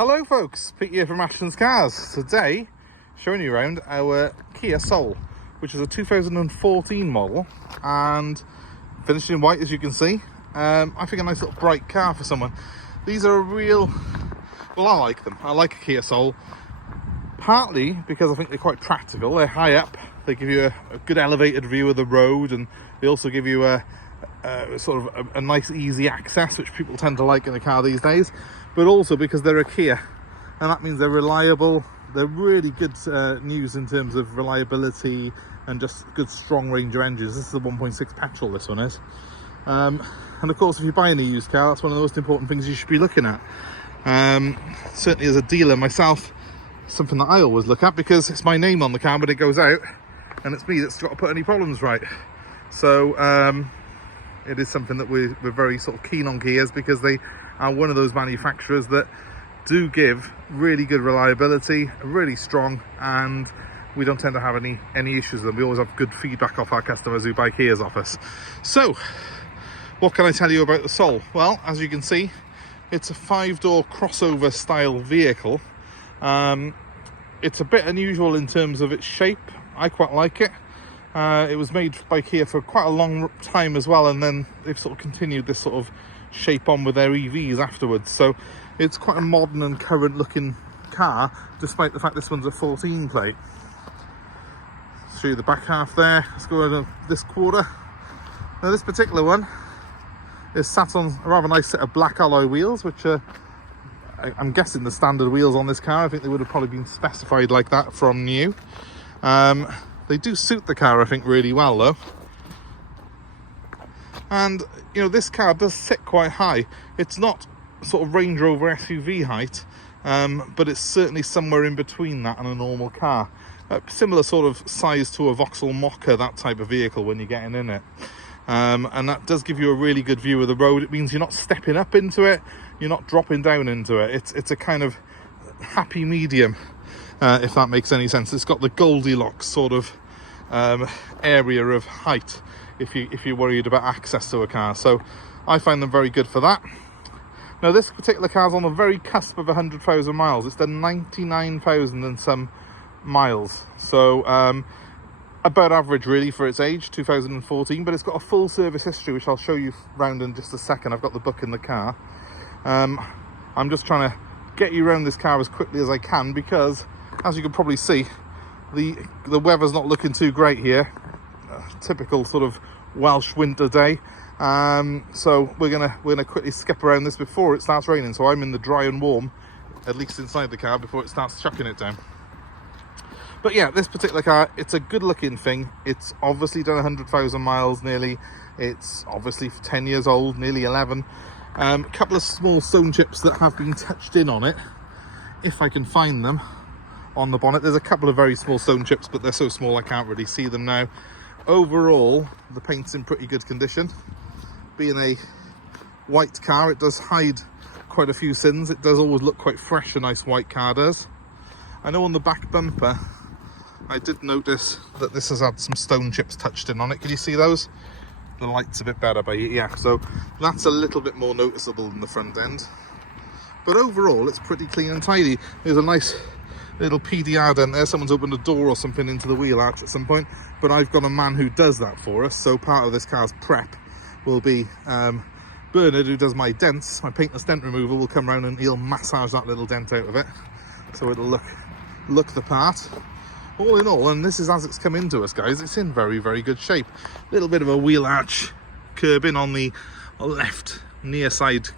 Hello folks, Pete here from Ashton's Cars. Today, showing you around our Kia Soul, which is a 2014 model and finished in white, as you can see. I think a nice little bright car for someone. These are a real, well, I like them. I like a Kia Soul, partly because I think they're quite practical. They're high up, they give you a good elevated view of the road, and they also give you a nice easy access, which people tend to like in a car these days. But also because they're a Kia, and that means they're reliable. They're really good news in terms of reliability and just good strong range of engines. This is a 1.6 petrol, this one is. And of course, if you're buying a used car, that's one of the most important things you should be looking at. Certainly as a dealer myself, something that I always look at, because it's my name on the car when it goes out, and it's me that's got to put any problems right. So it is something that we're very sort of keen on Kias, because they are one of those manufacturers that do give really good reliability, really strong, and we don't tend to have any issues with them. We always have good feedback off our customers who buy Kias off us. So what can I tell you about the Soul? Well, as you can see, it's a 5-door crossover style vehicle. It's a bit unusual in terms of its shape. I quite like it. It was made by Kia for quite a long time as well, and then they've sort of continued this sort of shape on with their EVs afterwards. So it's quite a modern and current looking car, despite the fact this one's a 14 plate. Show you the back half there. Let's go over this quarter. Now this particular one is sat on a rather nice set of black alloy wheels, which are, I'm guessing, the standard wheels on this car. I think they would have probably been specified like that from new. They do suit the car, I think, really well though. And you know, this car does sit quite high. It's not sort of Range Rover SUV height, but it's certainly somewhere in between that and a normal car. Similar sort of size to a Vauxhall Mokka, that type of vehicle when you're getting in it. And that does give you a really good view of the road. It means you're not stepping up into it, you're not dropping down into it. It's a kind of happy medium, if that makes any sense. It's got the Goldilocks sort of area of height if you're worried about access to a car. So I find them very good for that. Now this particular car's on the very cusp of 100,000 miles. It's done 99,000 and some miles, so about average really for its age, 2014. But it's got a full service history, which I'll show you round in just a second. I've got the book in the car. I'm just trying to get you around this car as quickly as I can, because as you can probably see, the weather's not looking too great here. Typical sort of Welsh winter day. So we're gonna quickly skip around this before it starts raining, so I'm in the dry and warm, at least inside the car, before it starts chucking it down. But yeah, this particular car, it's a good looking thing. It's obviously done 100,000 miles nearly. It's obviously 10 years old, nearly 11. A couple of small stone chips that have been touched in on it, if I can find them on the bonnet. There's a couple of very small stone chips, but they're so small I can't really see them now. Overall, the paint's in pretty good condition. Being a white car, it does hide quite a few sins. It does always look quite fresh, a nice white car does. I know on the back bumper, I did notice that this has had some stone chips touched in on it. Can you see those? The light's a bit better, but yeah, so that's a little bit more noticeable than the front end. But overall, it's pretty clean and tidy. There's a nice little PDR down there. Someone's opened a door or something into the wheel arch at some point, but I've got a man who does that for us. So part of this car's prep will be Bernard, who does my dents, my paintless dent removal, will come around and he'll massage that little dent out of it, so it'll look the part. All in all, and this is as it's come into us, guys, it's in very, very good shape. A little bit of a wheel arch curbing on the left near side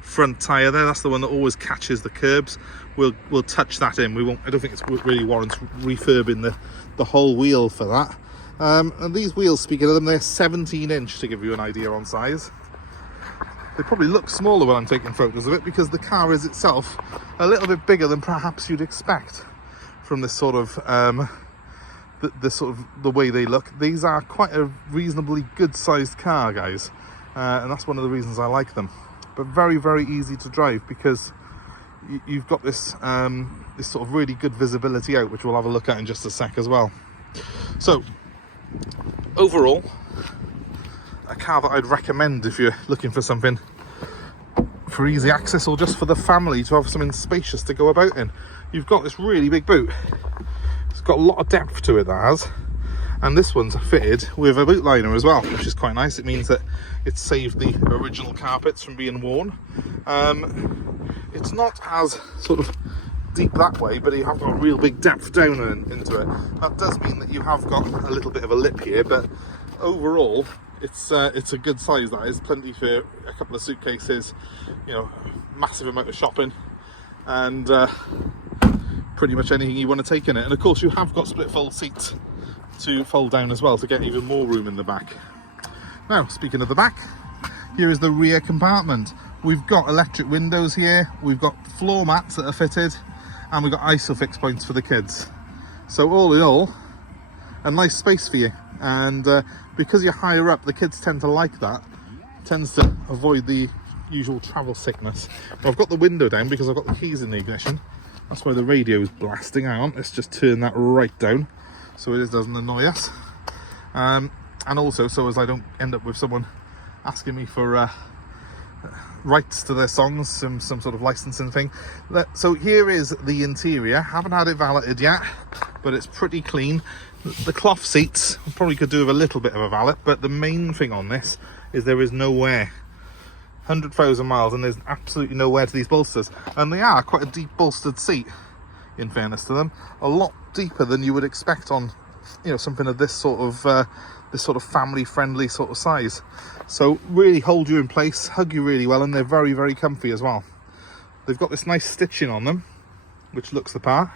front tyre there. That's the one that always catches the curbs. We'll touch that in. We won't. I don't think it's really warrants refurbing the whole wheel for that. And these wheels, speaking of them, they're 17-inch to give you an idea on size. They probably look smaller when I'm taking photos of it, because the car is itself a little bit bigger than perhaps you'd expect from this sort of the way they look. These are quite a reasonably good sized car, guys, and that's one of the reasons I like them. But very, very easy to drive, because you've got this this sort of really good visibility out, which we'll have a look at in just a sec as well. So overall, a car that I'd recommend if you're looking for something for easy access or just for the family to have something spacious to go about in. You've got this really big boot. It's got a lot of depth to it, that has. And this one's fitted with a boot liner as well, which is quite nice. It means that it's saved the original carpets from being worn. It's not as sort of deep that way, but you have got a real big depth down into it. That does mean that you have got a little bit of a lip here, but overall it's a good size. That is plenty for a couple of suitcases, you know, massive amount of shopping, and pretty much anything you want to take in it. And of course you have got split fold seats to fold down as well to get even more room in the back. Now, speaking of the back, here is the rear compartment. We've got electric windows here, we've got floor mats that are fitted, and we've got ISOFIX points for the kids. So all in all, a nice space for you. And because you're higher up, the kids tend to like that. Tends to avoid the usual travel sickness. Well, I've got the window down because I've got the keys in the ignition. That's why the radio is blasting out. Let's just turn that right down so it doesn't annoy us. And also so as I don't end up with someone asking me for rights to their songs, some sort of licensing thing. So here is the interior. Haven't had it valeted yet, but it's pretty clean. The cloth seats probably could do with a little bit of a valet, but the main thing on this is there is no wear. 100,000 miles and there's absolutely no wear to these bolsters, and they are quite a deep bolstered seat, in fairness to them. A lot deeper than you would expect on, you know, something of this sort of family friendly sort of size. So really hold you in place, hug you really well, and they're very, very comfy as well. They've got this nice stitching on them which looks the part,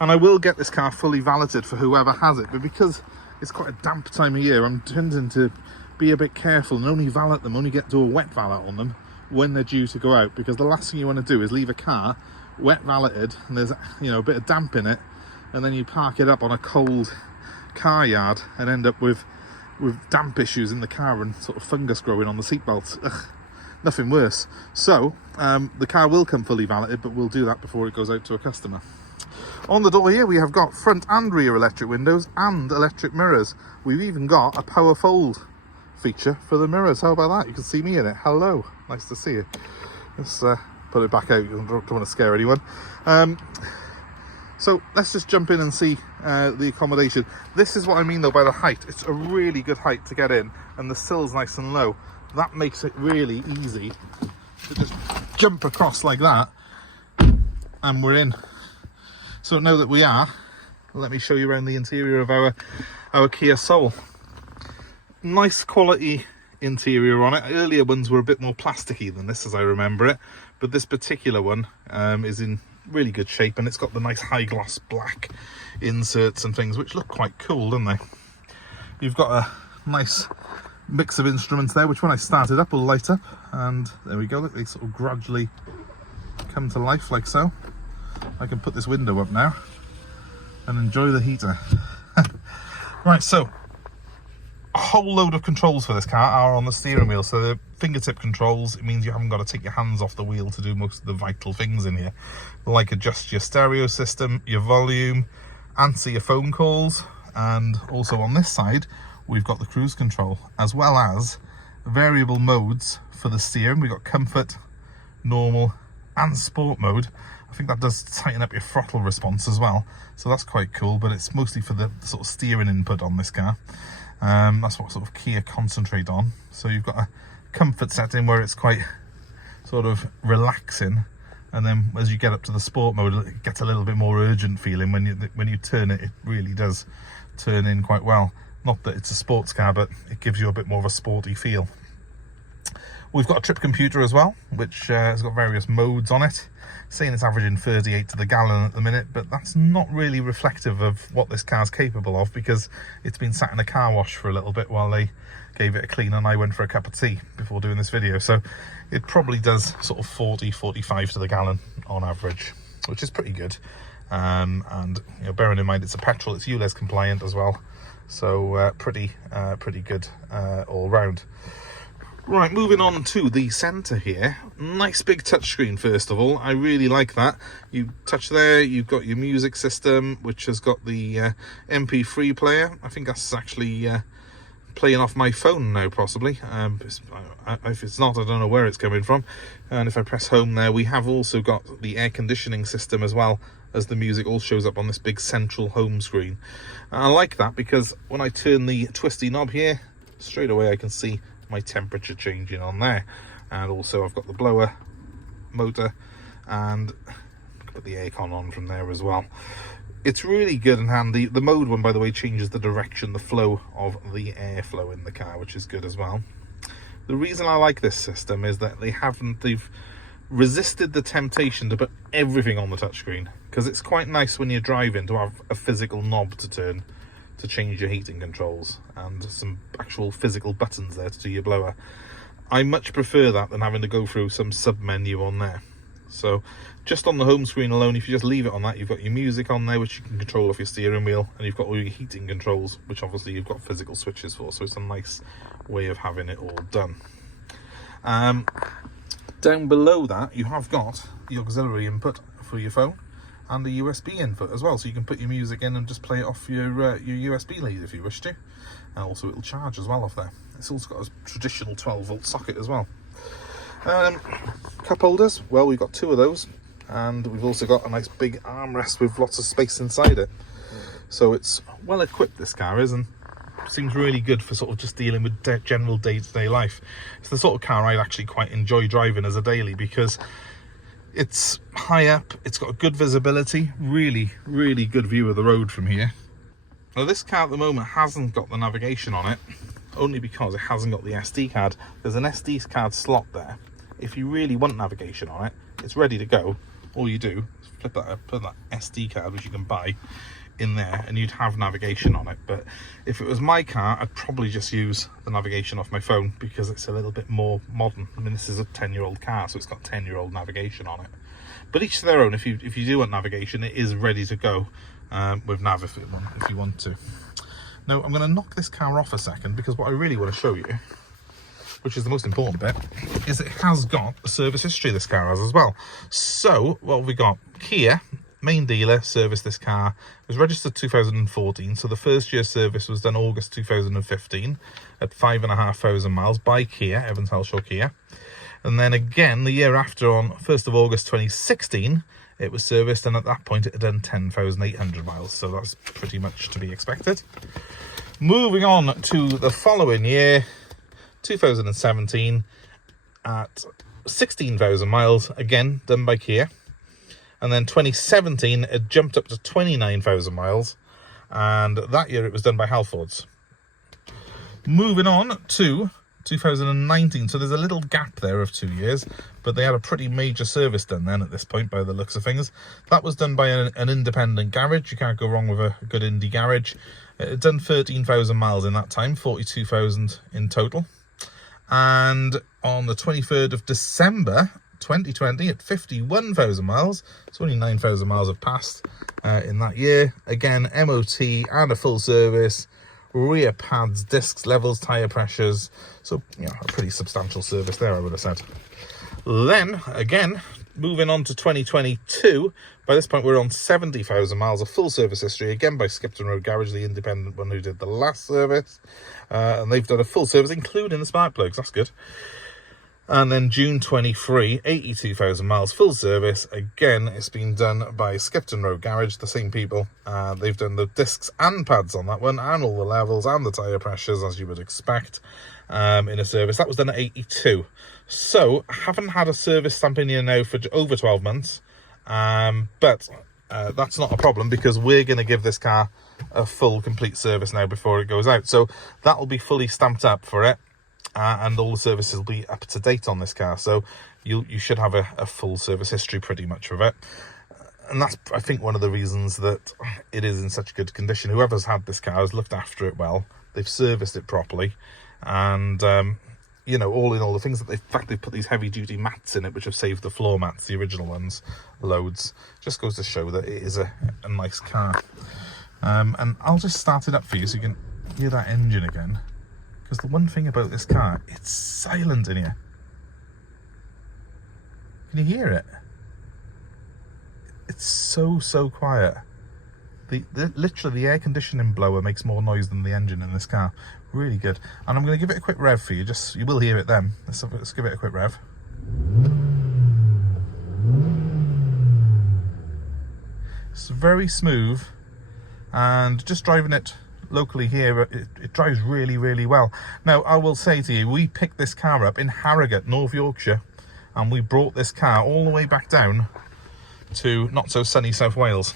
and I will get this car fully valeted for whoever has it, but because it's quite a damp time of year, I'm tending to be a bit careful and only valet them, only get to a wet valet on them when they're due to go out, because the last thing you want to do is leave a car wet valeted and there's, you know, a bit of damp in it, and then you park it up on a cold car yard and end up with damp issues in the car and sort of fungus growing on the seat belts. Ugh, nothing worse. So the car will come fully valeted, but we'll do that before it goes out to a customer. On the door here we have got front and rear electric windows and electric mirrors. We've even got a power fold feature for the mirrors. How about that? You can see me in it. Hello, nice to see you. Let's put it back out. I don't want to scare anyone. So let's just jump in and see the accommodation. This is what I mean though by the height. It's a really good height to get in, and the sill's nice and low. That makes it really easy to just jump across like that and we're in. So now that we are, let me show you around the interior of our Kia Soul. Nice quality interior on it. Earlier ones were a bit more plasticky than this as I remember it, but this particular one is in really good shape, and it's got the nice high gloss black inserts and things which look quite cool, don't they? You've got a nice mix of instruments there, which when I start it up will light up, and there we go. Look, they sort of gradually come to life like so. I can put this window up now and enjoy the heater. Right, so a whole load of controls for this car are on the steering wheel. So the fingertip controls, it means you haven't got to take your hands off the wheel to do most of the vital things in here, like adjust your stereo system, your volume, answer your phone calls, and also on this side we've got the cruise control, as well as variable modes for the steering. We've got comfort, normal and sport mode. I think that does tighten up your throttle response as well, so that's quite cool, but it's mostly for the sort of steering input on this car. That's what sort of Kia concentrate on. So you've got a comfort setting where it's quite sort of relaxing, and then as you get up to the sport mode it gets a little bit more urgent feeling. When you turn it, it really does turn in quite well. Not that it's a sports car, but it gives you a bit more of a sporty feel. We've got a trip computer as well, which has got various modes on it, saying it's averaging 38 to the gallon at the minute, but that's not really reflective of what this car's capable of, because it's been sat in a car wash for a little bit while they gave it a clean and I went for a cup of tea before doing this video. So it probably does sort of 40-45 to the gallon on average, which is pretty good. And you know, bearing in mind it's a petrol, it's ULEZ compliant as well, so pretty good all round. Right, moving on to the centre here. Nice big touchscreen first of all. I really like that. You touch there, you've got your music system, which has got the MP3 player. I think that's actually playing off my phone now, possibly. If it's not, I don't know where it's coming from. And if I press home there, we have also got the air conditioning system as well, as the music all shows up on this big central home screen. And I like that because when I turn the twisty knob here, straight away I can see my temperature changing on there. And also I've got the blower motor, and put the aircon on from there as well. It's really good and handy. The mode one, by the way, changes the direction, the flow of the airflow in the car, which is good as well. The reason I like this system is that they've resisted the temptation to put everything on the touchscreen, because it's quite nice when you're driving to have a physical knob to turn to change your heating controls and some actual physical buttons there to do your blower. I much prefer that than having to go through some sub menu on there. So just on the home screen alone, if you just leave it on that, you've got your music on there, which you can control off your steering wheel, and you've got all your heating controls, which obviously you've got physical switches for, so it's a nice way of having it all done. Down below that, you have got the auxiliary input for your phone and the USB input as well, so you can put your music in and just play it off your USB lead if you wish to. And also it'll charge as well off there. It's also got a traditional 12-volt socket as well. Cup holders, well, we've got 2 of those, and we've also got a nice big armrest with lots of space inside it. So it's well equipped, this car is, and seems really good for sort of just dealing with general day-to-day life. It's the sort of car I'd actually quite enjoy driving as a daily, because it's high up, it's got good visibility, really good view of the road from here. Now this car at the moment hasn't got the navigation on it, only because it hasn't got the SD card. There's an SD card slot there. If you really want navigation on it, it's ready to go. All you do is flip that up, put that SD card, which you can buy, in there, and you'd have navigation on it. But if it was my car, I'd probably just use the navigation off my phone, because it's a little bit more modern. I mean, this is a 10-year-old car, so it's got 10-year-old navigation on it. But each to their own. If you do want navigation, it is ready to go with nav if you want to. Now I'm going to knock this car off a second, because what I really want to show you, which is the most important bit, is it has got a service history, this car has as well. So what have we got? Kia, main dealer, serviced this car. It was registered 2014, so the first year service was done August 2015 at 5,500 miles by Kia, Evans Helshaw Kia. And then again the year after, on 1st of August 2016, it was serviced, and at that point it had done 10,800 miles, so that's pretty much to be expected. Moving on to the following year, 2017, at 16,000 miles, again done by Kia. And then 2017, it jumped up to 29,000 miles, and that year it was done by Halfords. Moving on to 2019, so there's a little gap there of 2 years, but they had a pretty major service done then at this point, by the looks of things. That was done by an independent garage. You can't go wrong with a good indie garage. It done 13,000 miles in that time, 42,000 in total. And on the 23rd of December 2020, at 51,000 miles, so only 9,000 miles have passed in that year. Again, MOT and a full service, rear pads, discs, levels, tyre pressures. So, you know, a pretty substantial service there, I would have said. Then, again, moving on to 2022, by this point we're on 70,000 miles of full service history, again by Skipton Road Garage, the independent one who did the last service. And they've done a full service, including the spark plugs, that's good. And then June 23, 82,000 miles, full service. Again, it's been done by Skipton Road Garage, the same people. They've done the discs and pads on that one, and all the levels and the tyre pressures, as you would expect, in a service. That was done at 82. So, I haven't had a service stamp in here now for over 12 months. But that's not a problem, because we're going to give this car a full, complete service now before it goes out. So, that will be fully stamped up for it. And all the services will be up to date on this car, so you should have a full service history pretty much of it. And that's, I think, one of the reasons that it is in such good condition. Whoever's had this car has looked after it well, they've serviced it properly, and you know, all in all, the things that they've put these heavy duty mats in it, which have saved the floor mats, the original ones, loads. Just goes to show that it is a nice car. And I'll just start it up for you so you can hear that engine again. Because the one thing about this car, it's silent in here. Can you hear it? It's so quiet. Literally the air conditioning blower makes more noise than the engine in this car. Really good. And I'm going to give it a quick rev for you. You will hear it then. Let's give it a quick rev. It's very smooth, and just driving it locally here, it drives really, really well. Now, I will say to you, we picked this car up in Harrogate, North Yorkshire, and we brought this car all the way back down to not so sunny South Wales.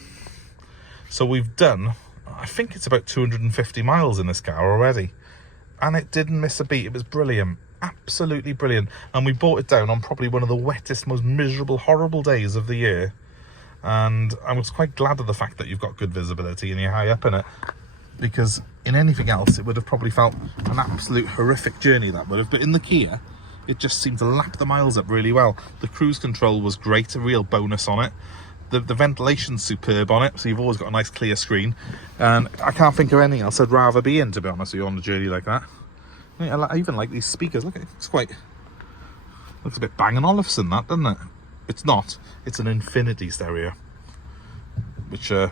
So we've done, I think it's about 250 miles in this car already, and it didn't miss a beat. It was brilliant, absolutely brilliant. And we brought it down on probably one of the wettest, most miserable, horrible days of the year, and I was quite glad of the fact that you've got good visibility and you're high up in it, because in anything else it would have probably felt an absolute horrific journey, that would have. But in the Kia, it just seemed to lap the miles up really well. The cruise control was great, a real bonus on it. The ventilation's superb on it, so you've always got a nice clear screen, and I can't think of anything else I'd rather be in, to be honest with you, on a journey like that. I even like these speakers. Look, looks a bit Bang & Olufsen, that, doesn't it? It's not. It's an Infinity stereo, which I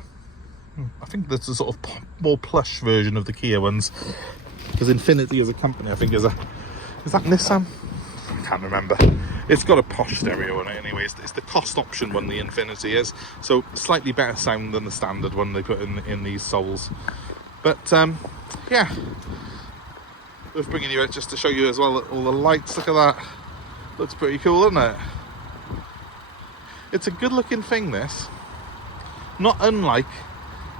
think that's a sort of more plush version of the Kia ones, because Infinity as a company, I think, is that Nissan? I can't remember. It's got a posh stereo in it anyway. It's the cost option one, the Infinity is, so slightly better sound than the standard one they put in these Souls. But yeah, worth bringing you out just to show you as well all the lights. Look at that, looks pretty cool, doesn't it? It's a good looking thing, this. Not unlike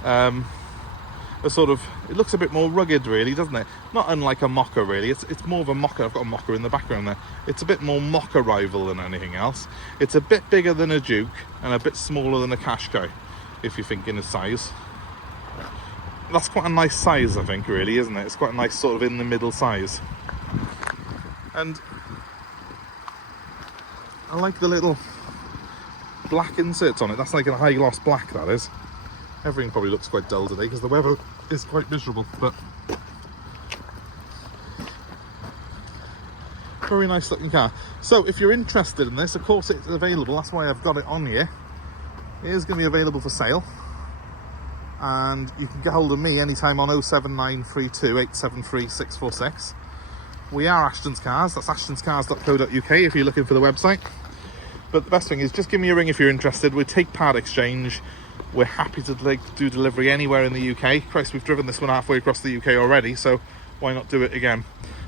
a sort of, it looks a bit more rugged really, doesn't it? Not unlike a Mokka really. It's more of a Mokka. I've got a Mokka in the background there. It's a bit more Mokka rival than anything else. It's a bit bigger than a Juke and a bit smaller than a Qashqai, if you're thinking of size. That's quite a nice size, I think, really, isn't it? It's quite a nice sort of in the middle size. And I like the little black inserts on it. That's like a high gloss black, that is. Everything probably looks quite dull today because the weather is quite miserable, but very nice looking car. So if you're interested in this, of course it's available. That's why I've got it on here. It is going to be available for sale, and you can get hold of me anytime on 07932 873 646. We are Ashton's Cars. That's ashtonscars.co.uk if you're looking for the website. But the best thing is just give me a ring if you're interested. We take part exchange. We're happy to do delivery anywhere in the UK. Christ, we've driven this one halfway across the UK already, so why not do it again?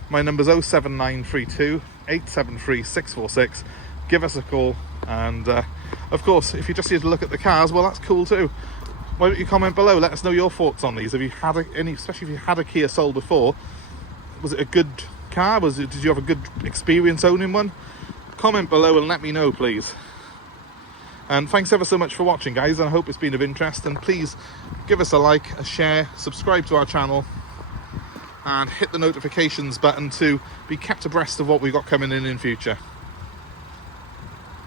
My number's 07932 873 646. Give us a call, and of course, if you're just here to look at the cars, well, that's cool too. Why don't you comment below? Let us know your thoughts on these. Have you had especially if you had a Kia Soul before? Was it a good car? Did you have a good experience owning one? Comment below and let me know, please. And thanks ever so much for watching, guys, and I hope it's been of interest. And please give us a like, a share, subscribe to our channel, and hit the notifications button to be kept abreast of what we've got coming in future.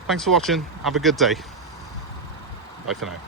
Thanks for watching. Have a good day. Bye for now.